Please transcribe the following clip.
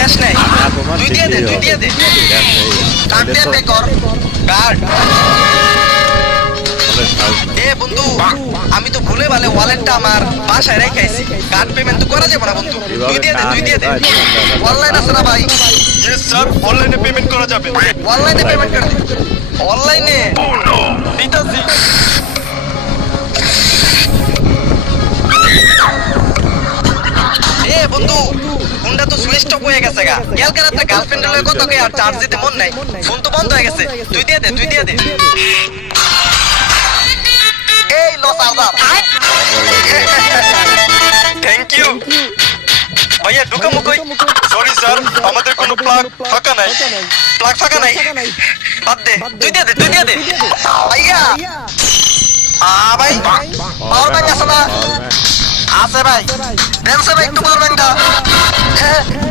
cash নাই তুই দিয়ে দে কাট দে কর কাট এ বন্ধু আমি তো ভুলে ভালে ওয়ালেটটা আমার বাসায় রেখে আইছি কার্ড পেমেন্ট তো করা যাবে না বন্ধু তুই দিয়ে দে অনলাইন আছে না ভাই ইয়েস স্যার অনলাইনে পেমেন্ট করা যাবে অনলাইনে পেমেন্ট করে দে অনলাইনে দিতাছি এ বন্ধু ফোনটা তো সুইচ অফ হয়ে গেছে গা কালকে রাতে গার্লফ্রেন্ডের লগে কত কে আর চার্জ দিতে মন নাই ফোন তো বন্ধ হয়ে গেছে তুই দিয়ে দে এই লস আউট থ্যাংক ইউ ভাইয়া ঢুকা মুকই সরি স্যার আমাদের কোনো প্লাগ ফাঁকা নাই বাদ দে তুই দিয়ে দে ভাইয়া ভাই পাওয়ার ব্যাংক আছে না আছে ভাই দেন স্যার একটু পাওয়ার ব্যাংকটা